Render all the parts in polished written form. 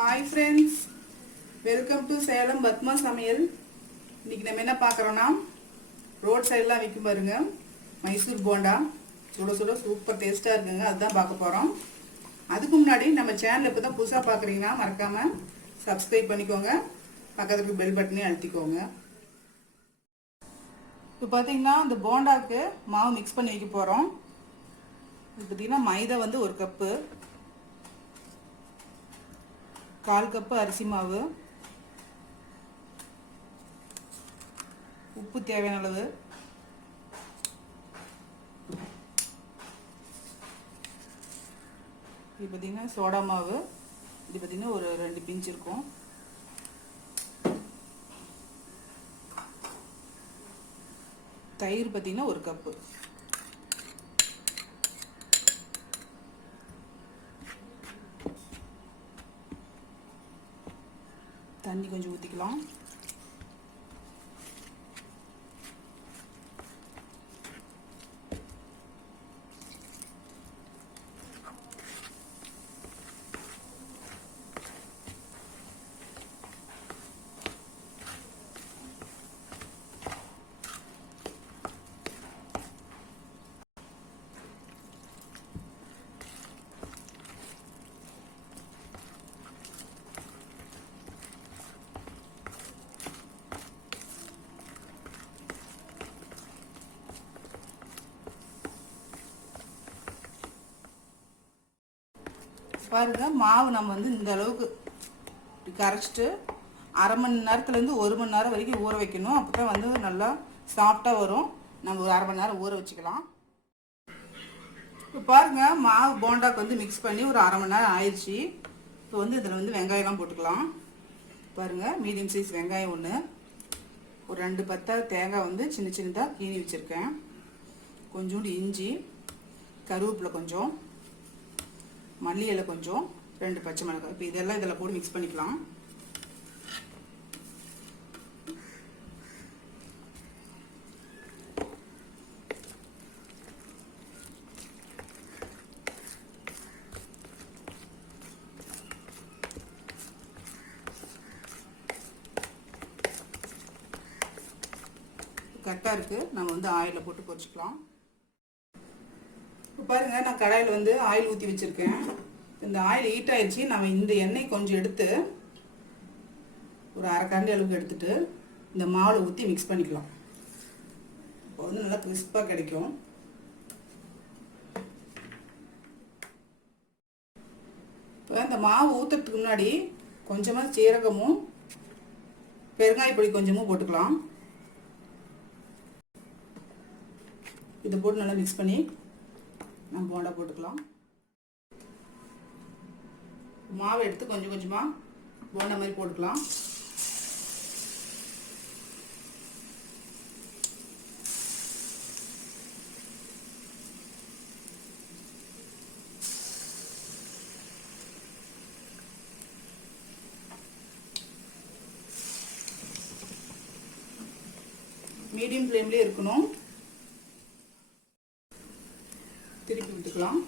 Hi friends, welcome to Salem Batma Samayal. இன்னைக்கு நம்ம என்ன பார்க்கறோம்னா ரோட் சைடுல விக்கும் பாருங்க மைசூர் போண்டா சுட சுட சூப்பர் டேஸ்டா இருக்குங்க அதுதான் பார்க்க போறோம். அதுக்கு முன்னாடி நம்ம சேனலை இப்பதான் புதுசா பார்க்கறீங்கன்னா மறக்காம Subscribe பண்ணிக்கோங்க. பக்கத்துல பெல் பட்டனையும் அழுத்திக்கோங்க. இப்போ பாத்தீங்கன்னா இந்த போண்டாக்கு மாவு mix பண்ணி வைக்க போறோம். இது பாத்தீங்கன்னா மைதா வந்து 1 கப் 1/4 கப் அரிசி மாவு உப்பு தேவையான அளவு இது பாத்தீங்கன்னா சோடா மாவு இது பாத்தீங்கன்னா ஒரு 2 பிஞ்ச் இருக்கும் தயிர் பாத்தீங்கன்னா 1 கப் தண்ணி கொஞ்சம் ஊத்திக்கலாம் பாருங்க மாவு நம்ம வந்து இந்த அளவுக்கு கரைச்சிட்டு அரை மணி நேரத்துலேருந்து 1 மணி நேரம் வரைக்கும் ஊற வைக்கணும் அப்பதான் வந்து நல்லா சாஃப்டாக வரும் நம்ம ஒரு அரை மணி நேரம் ஊற வச்சுக்கலாம் இப்போ பாருங்க மாவு போண்டாக்கு வந்து மிக்ஸ் பண்ணி ஒரு அரை மணி நேரம் ஆயிடுச்சு இப்போ வந்து இதில் வந்து வெங்காயம்லாம் போட்டுக்கலாம் பாருங்க மீடியம் சைஸ் வெங்காயம் 1 ஒரு 2 பத்தை தேங்காய் வந்து சின்ன சின்னதாக கீனி வச்சுருக்கேன் கொஞ்சோண்டு இஞ்சி கருவேப்பிலை கொஞ்சம் மல்லி இலை கொஞ்சம் 2 பச்சை மிளகாய் இப்போ இதெல்லாம் இதில் போட்டு மிக்ஸ் பண்ணிக்கலாம் கரெக்டாக இருக்குது நம்ம வந்து ஆயிலில் போட்டு பொரிச்சுக்கலாம் இப்போ பாருங்க நான் கடாயில் வந்து ஆயில் ஊற்றி வச்சுருக்கேன் இந்த ஆயில் ஹீட் ஆயிடுச்சு நம்ம இந்த எண்ணெய் கொஞ்சம் எடுத்து ஒரு அரை கரண்டி அளவுக்கு எடுத்துட்டு இந்த மாவில் ஊற்றி மிக்ஸ் பண்ணிக்கலாம் இப்போ வந்து நல்லா கிறிஸ்பாக கிடைக்கும் இப்போ இந்த மாவு ஊற்றுறதுக்கு முன்னாடி கொஞ்சமாக சீரகமும் பெருங்காயப்பொடி கொஞ்சமும் போட்டுக்கலாம் இதை போட்டு நல்லா மிக்ஸ் பண்ணி நம்ம போண்டா போட்டுக்கலாம் மாவு எடுத்து கொஞ்சம் கொஞ்சமாக போண்டா மாதிரி போட்டுக்கலாம் மீடியம் ஃப்ளேம்லேயே இருக்கணும் திருப்பி விட்டுக்கலாம்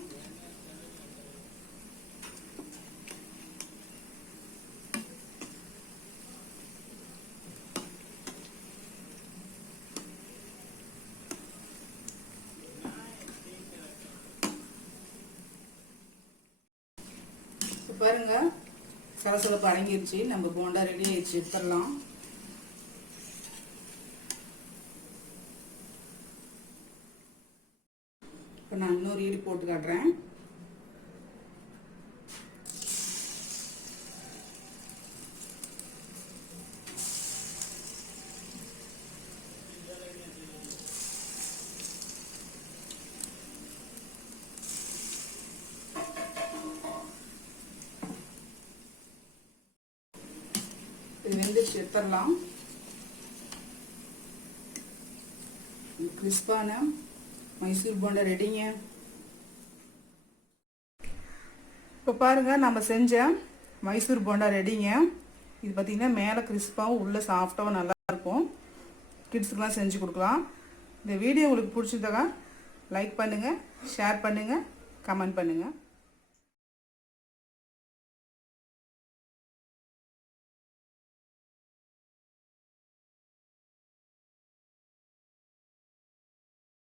பாருங்க சலசலப்பு அடங்கிருச்சு நம்ம போண்டா ரெடி ஆயிடுச்சு எடுத்துடலாம் இப்போ நான் இன்னொரு ஈடு போட்டு காட்டுறேன் இது வெந்துச்சு எடுத்துடலாம் கிறிஸ்பான மைசூர் போண்டா ரெடிங்க இப்போ பாருங்க நம்ம செஞ்ச மைசூர் போண்டா ரெடிங்க இது பார்த்தீங்கன்னா மேலே கிறிஸ்பாகவும் உள்ள சாஃப்டாகவும் நல்லா இருக்கும் கிட்ஸுக்கெலாம் செஞ்சு கொடுக்கலாம் இந்த வீடியோ உங்களுக்கு பிடிச்சிருந்தா லைக் பண்ணுங்கள் ஷேர் பண்ணுங்கள் கமெண்ட் பண்ணுங்கள்